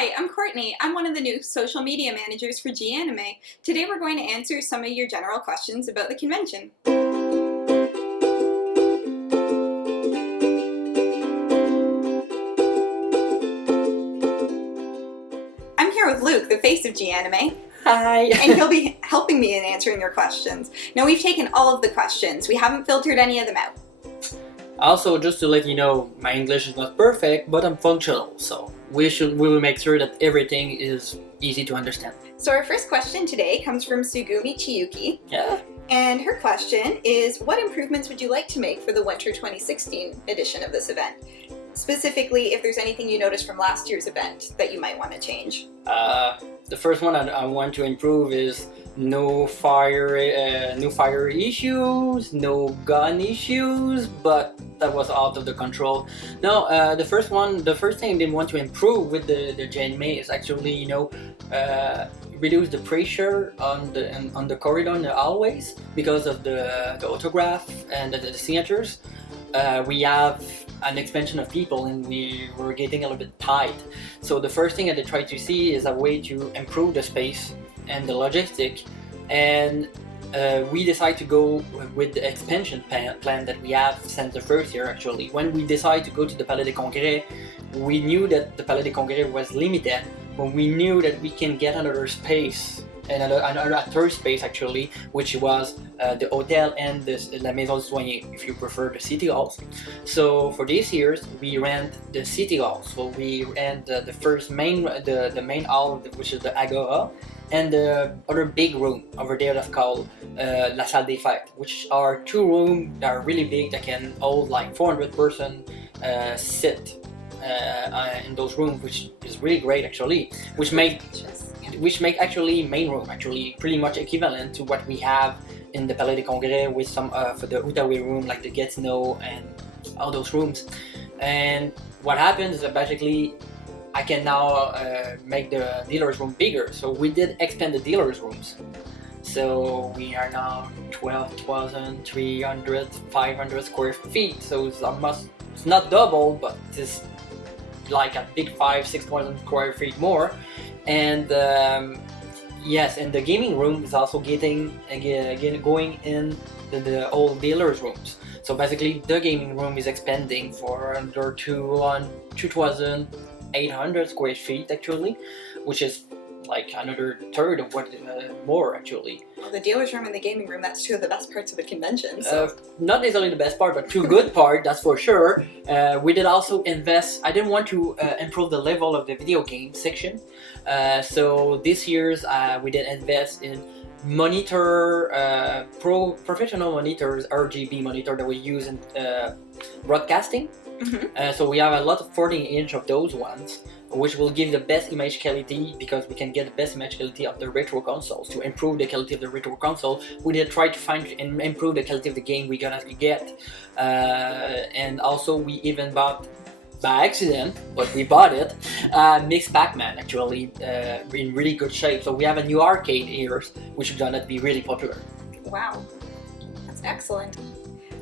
Hi, I'm Courtney. I'm one of the new social media managers for G-Anime. Today we're going to answer some of your general questions about the convention. I'm here with Luke, the face of G-Anime. Hi! And he'll be helping me in answering your questions. Now we've taken all of the questions. We haven't filtered any of them out. Also, just to let you know, my English is not perfect, but I'm functional, so we will make sure that everything is easy to understand. So our first question today comes from Sugumi Chiyuki. Yeah. And her question is, what improvements would you like to make for the Winter 2016 edition of this event? Specifically, if there's anything you noticed from last year's event that you might want to change. The first one I want to improve is no fire issues, no gun issues, but that was out of the control. No, the first thing I didn't want to improve with the GNMA is actually, reduce the pressure on the corridor in the hallways because of the autograph and the signatures. We have an expansion of people and we were getting a little bit tight. So the first thing that I tried to see is a way to improve the space and the logistic, and we decided to go with the expansion plan that we have since the first year. Actually, when we decided to go to the Palais des Congrès, we knew that the Palais des Congrès was limited, but we knew that we can get another space, another third space actually, which was the hotel and la Maison du Citoyen, if you prefer the city halls. So for these years we rent the city hall. So we rent the main hall, which is the Agora, and the other big room over there that's called La Salle des Fêtes, which are two rooms that are really big that can hold like 400 person sit in those rooms, which is really great actually, which make actually main room actually pretty much equivalent to what we have in the Palais des Congrès, with some for the Outaouais room, like the Get Snow and all those rooms. And what happens is that basically I can now make the dealer's room bigger. So we did expand the dealer's rooms. So we are now 500 square feet. So it's not double, but it's like a big 6,000 square feet more. And yes, and the gaming room is also going in the old dealer's rooms. So basically the gaming room is expanding for under 2,800 square feet actually, which is like another third of what more actually. Well, the dealer's room and the gaming room, that's two of the best parts of the convention. So. Not necessarily the best part, but two good part, that's for sure. We did also invest. I didn't want to improve the level of the video game section. So this year's we did invest in monitor, professional monitors, RGB monitor that we use in broadcasting. Mm-hmm. So we have a lot of 14-inch of those ones, which will give the best image quality, because we can get the best image quality of the retro consoles. To improve the quality of the retro console, we did try to find and improve the quality of the game we're gonna get. And also we even bought, by accident, but we bought it, Mixed Pac-Man actually, in really good shape. So we have a new arcade here, which is gonna be really popular. Wow, that's excellent.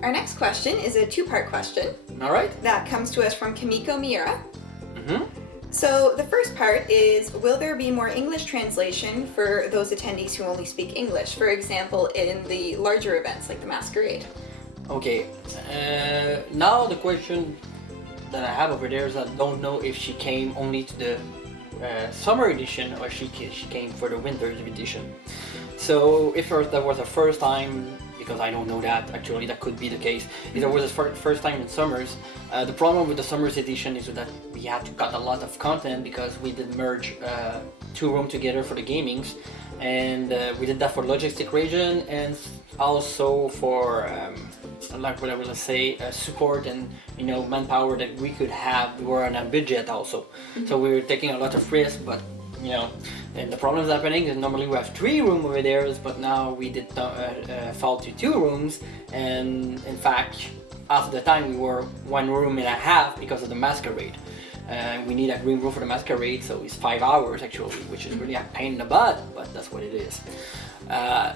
Our next question is a two-part question. All right. That comes to us from Kimiko Miura. Mm-hmm. So the first part is, will there be more English translation for those attendees who only speak English? For example, in the larger events like the Masquerade. Okay, now the question that I have over there is, I don't know if she came only to the summer edition or she came for the winter edition. So if that was the first time, because I don't know that, actually that could be the case. If it was the first time in summers, the problem with the summers edition is that we had to cut a lot of content because we did merge two rooms together for the gamings, and we did that for logistic reason and also for like what I will say, support and manpower that we could have. We were on a budget also, so we were taking a lot of risk, but and the problem is happening is normally we have 3 rooms over there, but now we did fall to 2 rooms, and in fact half the time we were 1.5 rooms because of the Masquerade. We need a green room for the Masquerade, so it's 5 hours actually, which is really a pain in the butt, but that's what it is.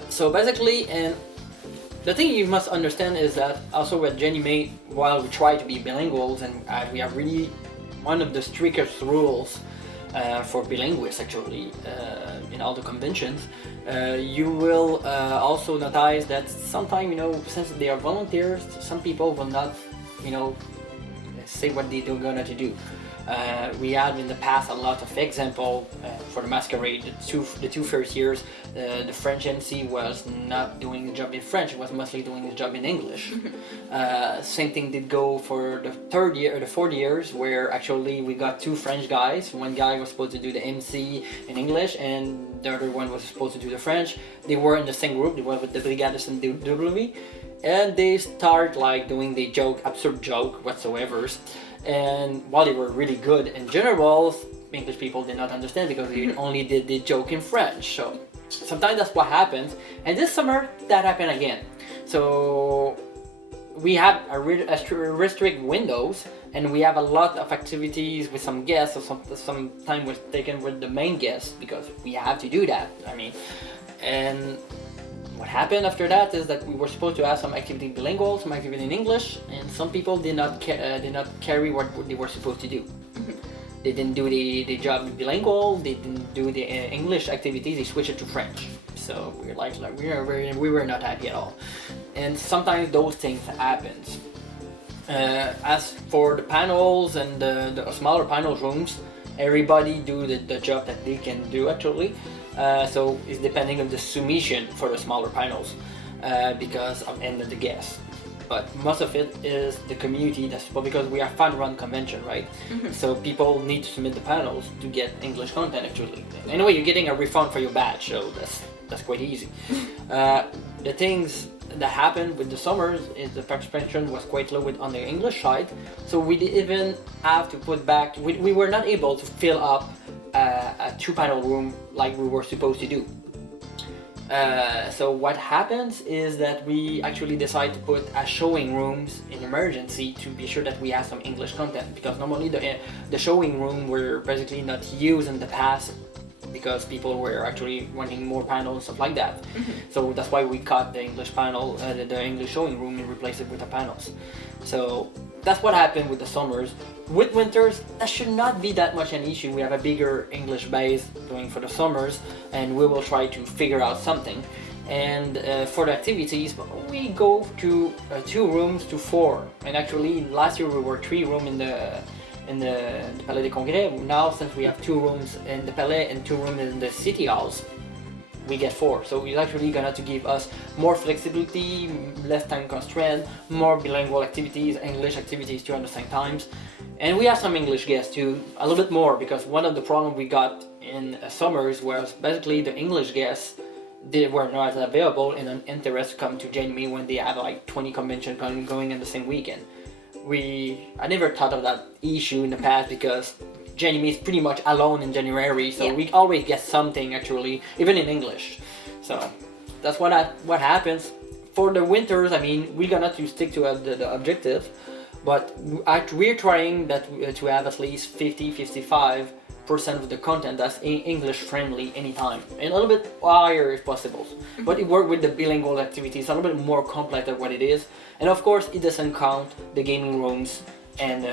So basically, and the thing you must understand is that also with GNMA, while we try to be bilinguals and we have really one of the strictest rules for bilinguists actually in all the conventions. You will also notice that sometimes, since they are volunteers, some people will not, say what they're going to do. We had in the past a lot of example for the masquerade. The two first years, the French MC was not doing the job in French; it was mostly doing the job in English. Same thing did go for the third year, the 4 years, where actually we got two French guys. One guy was supposed to do the MC in English, and the other one was supposed to do the French. They were in the same group. They were with the Brigades and W, and they start like doing the absurd joke whatsoever. And while they were really good in general, English people did not understand because they only did the joke in French. So sometimes that's what happens. And this summer, that happened again. So we have a restrict windows, and we have a lot of activities with some guests. So some time was taken with the main guests because we have to do that. And what happened after that is that we were supposed to have some activity bilingual, some activity in English, and some people did not carry what they were supposed to do. They didn't do the job bilingual. They didn't do the English activities. They switched it to French. So we were not happy at all. And sometimes those things happens. As for the panels and the smaller panel rooms, everybody do the job that they can do actually. So it's depending on the submission for the smaller panels because of the guests. But most of it is the community because we are fan-run convention, right? So people need to submit the panels to get English content actually. Anyway, you're getting a refund for your badge, so that's quite easy. The things that happened with the summers is the participation was quite low on the English side, so we didn't even have to put back. We were not able to fill up a two-panel room like we were supposed to do. So what happens is that we actually decide to put a showing rooms in emergency to be sure that we have some English content, because normally the showing room were basically not used in the past because people were actually wanting more panels and stuff like that. So that's why we cut the English panel, the English showing room, and replaced it with the panels. So that's what happened with the summers. With winters, that should not be that much an issue. We have a bigger English base going for the summers, and we will try to figure out something. And for the activities, we go to 2 rooms to 4. And actually, last year we were 3 rooms in the Palais des Congrès. Now, since we have 2 rooms in the Palais and 2 rooms in the city halls, we get 4. So it's actually gonna to give us more flexibility, less time constraint, more bilingual activities, English activities too at the same times. And we have some English guests too, a little bit more, because one of the problems we got in summers was basically the English guests, they were not available and an interest to come to January when they have like 20 conventions going in the same weekend. I never thought of that issue in the past because January is pretty much alone in January, so we always get something actually, even in English. So that's what happens. For the winters, we're gonna to stick to the objective, but we're trying to have at least 50-55% of the content that's English friendly anytime, and a little bit higher if possible. But it works with the bilingual activities, a little bit more complex than what it is. And of course, it doesn't count the gaming rooms and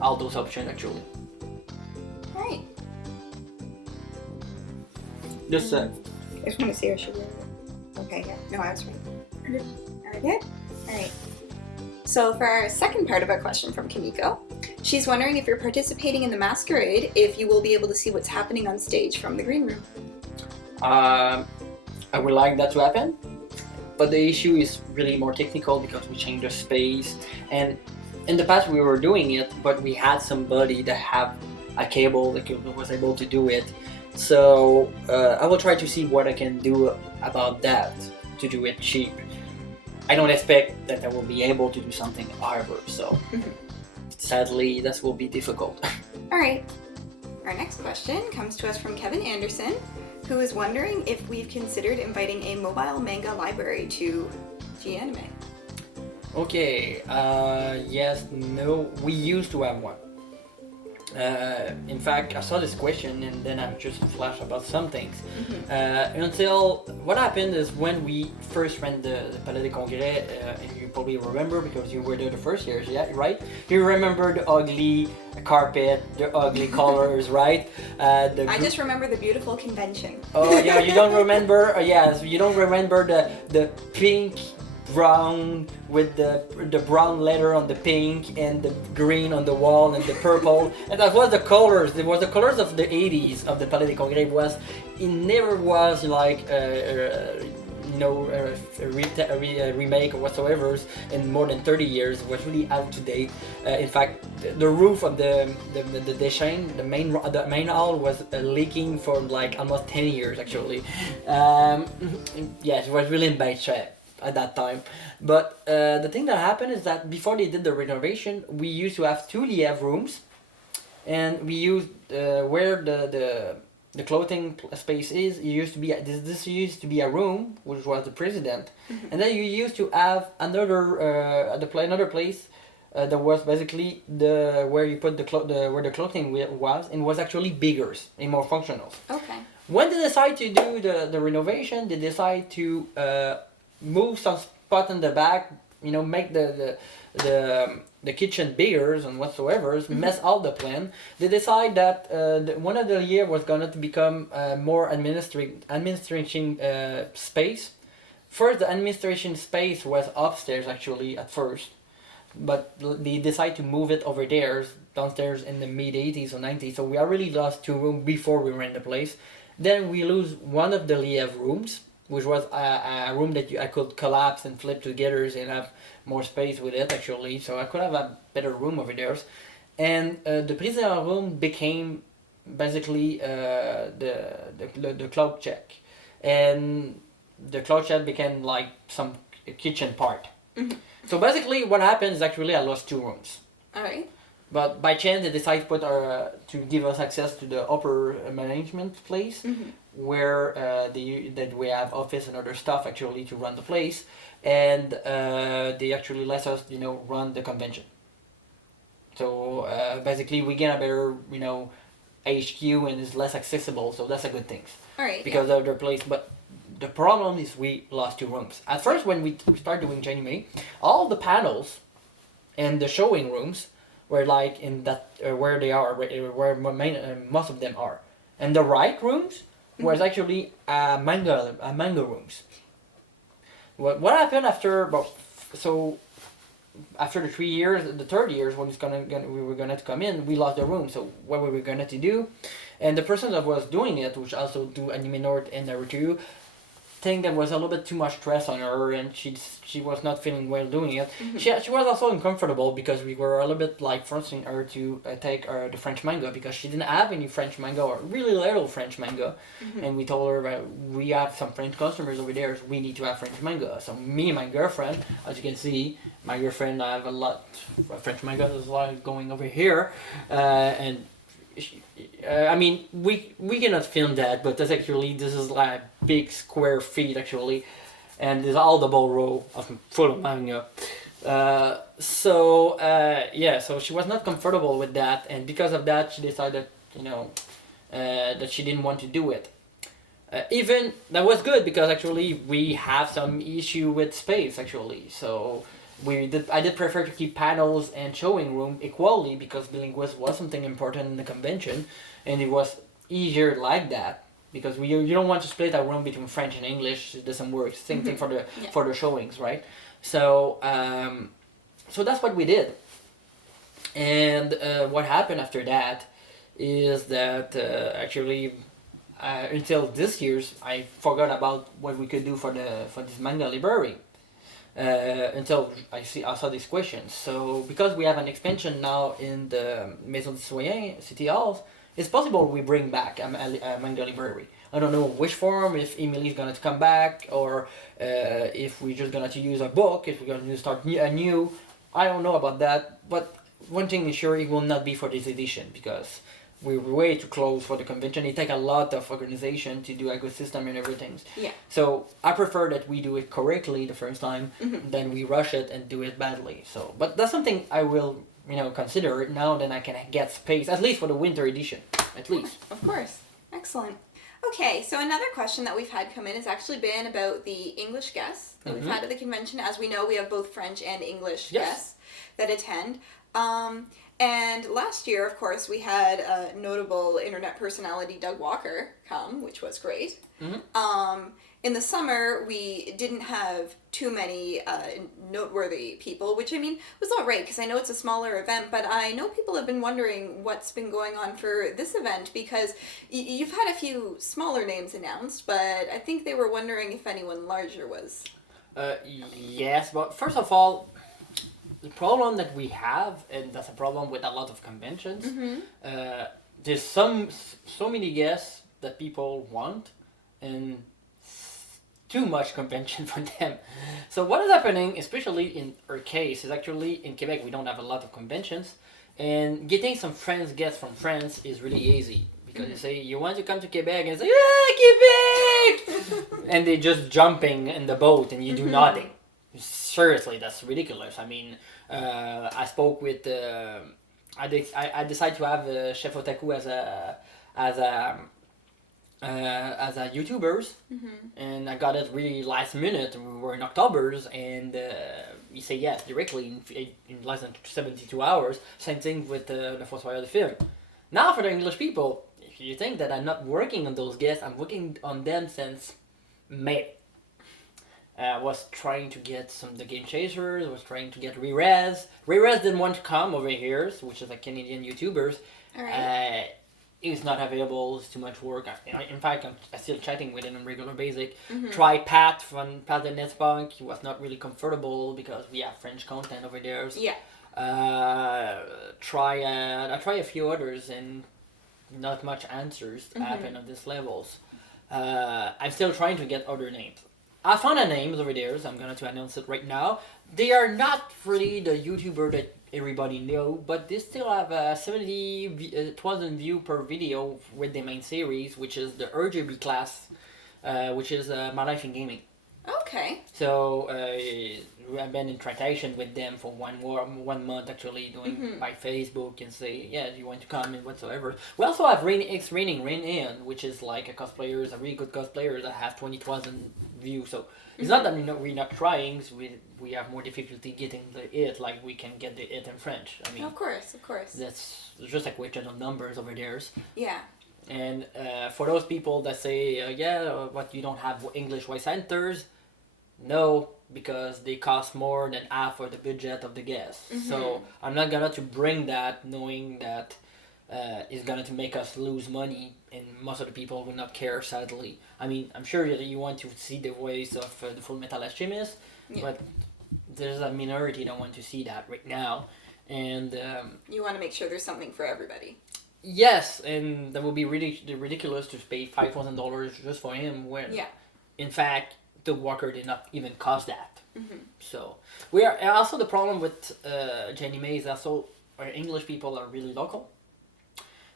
all those options actually. Alright. Just I just want to see how she wrote it. Okay, yeah. No, I was right. Are we good? Alright. So for our second part of our question from Kimiko, she's wondering if you're participating in the masquerade, if you will be able to see what's happening on stage from the green room. I would like that to happen, but the issue is really more technical because we changed the space, and in the past we were doing it, but we had somebody that have a cable that was able to do it. So I will try to see what I can do about that to do it cheap. I don't expect that I will be able to do something however, so sadly that will be difficult. Alright, our next question comes to us from Kevin Anderson, who is wondering if we've considered inviting a mobile manga library to G-Anime. Okay, yes, no, we used to have one. In fact, I saw this question and then I just flashed about some things. Until what happened is when we first ran the Palais des Congrès, and you probably remember because you were there the first years, yeah, right? You remember the ugly carpet, the ugly colors, right? I just remember the beautiful convention. Oh yeah, you don't remember? Yes, you don't remember the pink brown with the brown letter on the pink and the green on the wall and the purple, and that was the colors. It was the colors of the 80s of the Palais des Congrès. It never was like a remake or whatsoever in more than 30 years. It was really out to date. In fact, the roof of the design, the main hall was leaking for like almost 10 years actually. Yes, it was really in bad shape at that time. But the thing that happened is that before they did the renovation, we used to have 2 Liev rooms, and we used where the clothing space is. It used to be this used to be a room which was the president, and then you used to have another place that was basically the where you put where the clothing was, and was actually bigger and more functional. Okay. When they decide to do the renovation, they decide to move some spot in the back, make the kitchen bigger and whatsoever, mess all the plan. They decide that one of the year was gonna to become more administration space. First, the administration space was upstairs actually at first, but they decide to move it over there downstairs in the mid 80s or 90s. So we already lost 2 rooms before we ran the place. Then we lose one of the Liev rooms, which was a room that I could collapse and flip together and have more space with it actually. So I could have a better room over there. And the president room became basically the cloud check. And the cloud check became like some kitchen part. So basically what happened is actually I lost 2 rooms. Alright. But by chance they decided to give us access to the upper management place, where that we have office and other stuff actually to run the place, and they actually let us run the convention. So basically we get a better HQ and it's less accessible, so that's a good thing. Alright. Because of their place, but the problem is we lost 2 rooms. At first when we started doing Janime, all the panels and the showing rooms were like in that where they are, where most of them are, and the right rooms was actually manga rooms. What happened after? So after the 3 years, the third years when we were gonna come in, we lost the room. So what were we gonna to do? And the person that was doing it, which also do Anime North and Naruto, think there was a little bit too much stress on her, and she was not feeling well doing it. She was also uncomfortable because we were a little bit like forcing her to take the French manga, because she didn't have any French manga or really little French manga, and we told her that we have some French customers over there, so we need to have French manga. So me and my girlfriend, as you can see, my girlfriend, I have a lot of French manga. There's a lot going over here, and. I mean, we cannot film that, but this is like big square feet actually, and there's all double row of full of manga. So she was not comfortable with that, and because of that, she decided, that she didn't want to do it. Even that was good because actually we have some issue with space actually, so. I did prefer to keep panels and showing room equally because bilingualism was something important in the convention, and it was easier like that because you don't want to split a room between French and English. It doesn't work. Same thing for the showings, right? So so that's what we did. And what happened after that is that actually until this year's I forgot about what we could do for this manga library. Until I saw these questions. So because we have an expansion now in the Maison des Citoyens City Halls, it's possible we bring back a manga library. I don't know which form, if Emily's gonna come back, or if we're just gonna use a book, if we're gonna start anew. I don't know about that, but one thing is sure, it will not be for this edition because we're way too close for the convention. It takes a lot of organization to do ecosystem and everything. Yeah. So I prefer that we do it correctly the first time, then we rush it and do it badly. So, but that's something I will consider it now, then I can get space, at least for the winter edition, at least. Of course. Excellent. Okay, so another question that we've had come in has actually been about the English guests that we've had at the convention. As we know, we have both French and English guests that attend. And last year, of course, we had a notable internet personality, Doug Walker, come, which was great. In the summer, we didn't have too many noteworthy people, which, I mean, was all right, because I know it's a smaller event, but I know people have been wondering what's been going on for this event, because you've had a few smaller names announced, but I think they were wondering if anyone larger was. Yes, but first of all, the problem that we have, and that's a problem with a lot of conventions, there's so many guests that people want, and too much convention for them. So what is happening, especially in our case, is actually in Quebec we don't have a lot of conventions, and getting some guests from France is really easy, because you say you want to come to Quebec and say, yeah, Quebec, and they just jumping in the boat and you do nothing. Seriously, that's ridiculous. I mean, I spoke with I decided to have Chef Otaku as a YouTubers, and I got it really last minute. We were in October's, and you say yes directly in less than 72 hours. Same thing with the Fort Soirée de Film. Now for the English people, if you think that I'm not working on those guests, I'm working on them since May. I was trying to get some of the Game Chasers, I was trying to get Rerez. Rerez didn't want to come over here, which is a Canadian YouTubers. Alright. It's not available, it's too much work. In fact, I'm still chatting with him on regular basis. Try Pat from Pat the Netspunk. He was not really comfortable because we have French content over there. Yeah. I try a few others, and not much answers happen at these levels. I'm still trying to get other names. I found a name over there, so I'm going to announce it right now. They are not really the YouTuber that everybody know, but they still have 70,000 view per video with the main series, which is the RGB class, which is My Life in Gaming. Okay. So I've been in tractation with them for 1 month, actually, doing by Facebook, and say, yeah, do you want to come and whatsoever. We also have Rain In, which is like a really good cosplayer that has 20,000 views. So it's not that we're not trying, so we have more difficulty getting the it, like we can get the it in French. I mean, of course. that's just a question of numbers over there. Yeah. And for those people that say, but you don't have English voice centers, no, because they cost more than half of the budget of the guests. So I'm not gonna to bring that, knowing that it's gonna to make us lose money, and most of the people will not care, sadly. I mean, I'm sure that you want to see the voice of the Full Metal Alchemist, but there's a minority that want to see that right now, and you want to make sure there's something for everybody. Yes, and that would be really ridiculous to pay $5,000 just for him, when in fact the Walker did not even cost that. So we are also, the problem with Jenny May is also our English people are really local.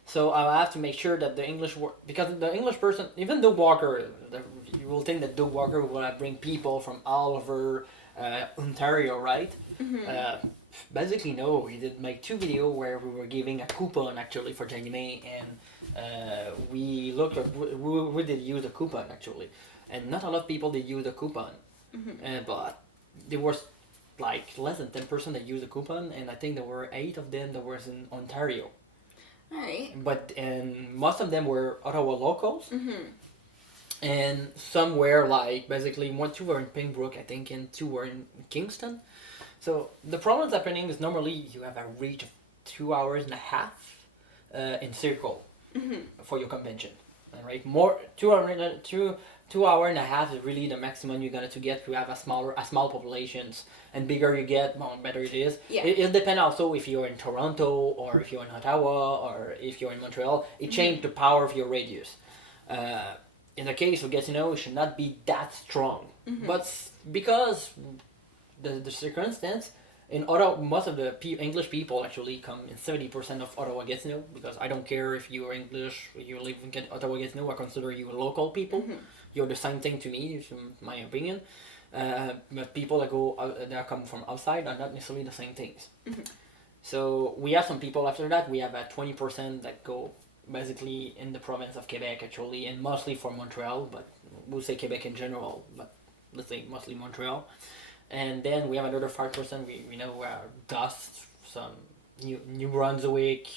So I have to make sure that the English because the English person, even Doug Walker, you will think that Doug Walker will bring people from all over Ontario, right? Basically, no. We did make 2 videos where we were giving a coupon actually for Jenny May, and we looked at we did use a coupon actually, and not a lot of people did use a coupon, but there was like less than 10% that used a coupon, and I think there were 8 of them that was in Ontario. All right. But and most of them were Ottawa locals. And some were like basically 2 were in Pembroke, I think, and 2 were in Kingston. So the problem that's happening is normally you have a reach of 2 hours and a half in circle for your convention, right? More 2 hour and a half is really the maximum you're gonna to get to have a small populations, and bigger you get, better it is. It depends also if you're in Toronto or if you're in Ottawa or if you're in Montreal. It changes the power of your radius. In the case of Gatineau, it should not be that strong, but because the circumstance in Ottawa, most of the English people actually come in 70% of Ottawa Gatineau, because I don't care if you are English, you live in Ottawa Gatineau, I consider you local people. You're the same thing to me, in my opinion. But people that come from outside are not necessarily the same things. So we have some people after that. We have 20% that go basically in the province of Quebec actually, and mostly for Montreal, but we'll say Quebec in general, but let's say mostly Montreal. And then we have another 5% we know dust, some New Brunswick,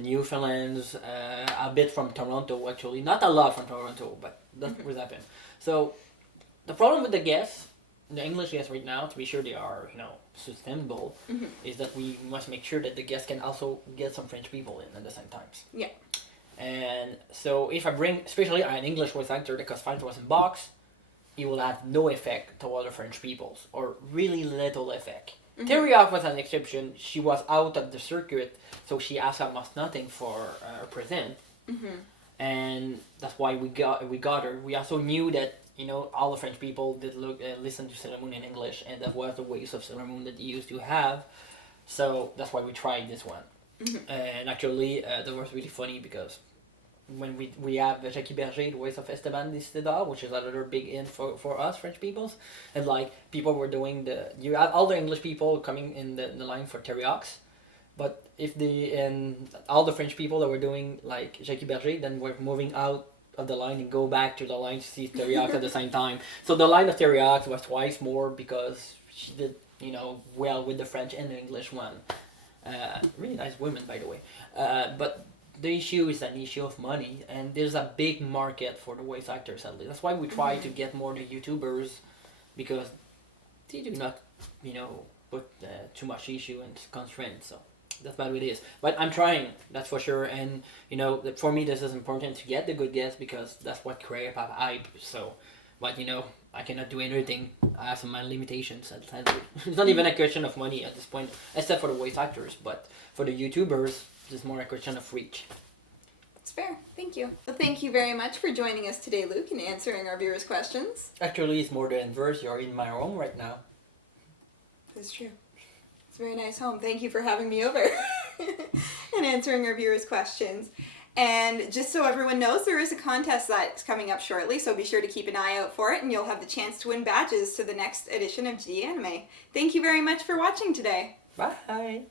Newfoundland, a bit from Toronto actually, not a lot from Toronto, but that's what happened. So the problem with the guests, the English guests right now, to be sure they are sustainable, is that we must make sure that the guests can also get some French people in at the same times. Yeah. And so if I bring, especially an English voice actor that costs $5,000, it will have no effect toward the French peoples, or really little effect. Teriak was an exception. She was out of the circuit, so she asked almost nothing for a present, and that's why we got her. We also knew that all the French people did listen to Sailor Moon in English, and that was the ways of Sailor Moon that they used to have. So that's why we tried this one. And actually, that was really funny because when we have Jackie Berger, the voice of Esteban Distida, which is another big in for us French peoples, and like people were doing you have all the English people coming in the line for Teriox, but if and all the French people that were doing like Jackie Berger, then we're moving out of the line and go back to the line to see Teriox at the same time. So the line of Teriox was twice more because she did well with the French and the English one. Really nice women, by the way. But the issue is an issue of money, and there's a big market for the voice actors. Sadly, that's why we try to get more the YouTubers, because they do not, put too much issue and constraints. So that's what it is. But I'm trying, that's for sure. And for me, this is important to get the good guests because that's what creates a hype. So, but I cannot do anything. I have some limitations. It's not even a question of money at this point, except for the voice actors. But for the YouTubers, it's more a question of reach. It's fair. Thank you. Well, thank you very much for joining us today, Luke, and answering our viewers' questions. Actually, it's more the inverse. You're in my home right now. That's true. It's a very nice home. Thank you for having me over and answering our viewers' questions. And just so everyone knows, there is a contest that's coming up shortly, so be sure to keep an eye out for it, and you'll have the chance to win badges to the next edition of G Anime. Thank you very much for watching today. Bye. Bye.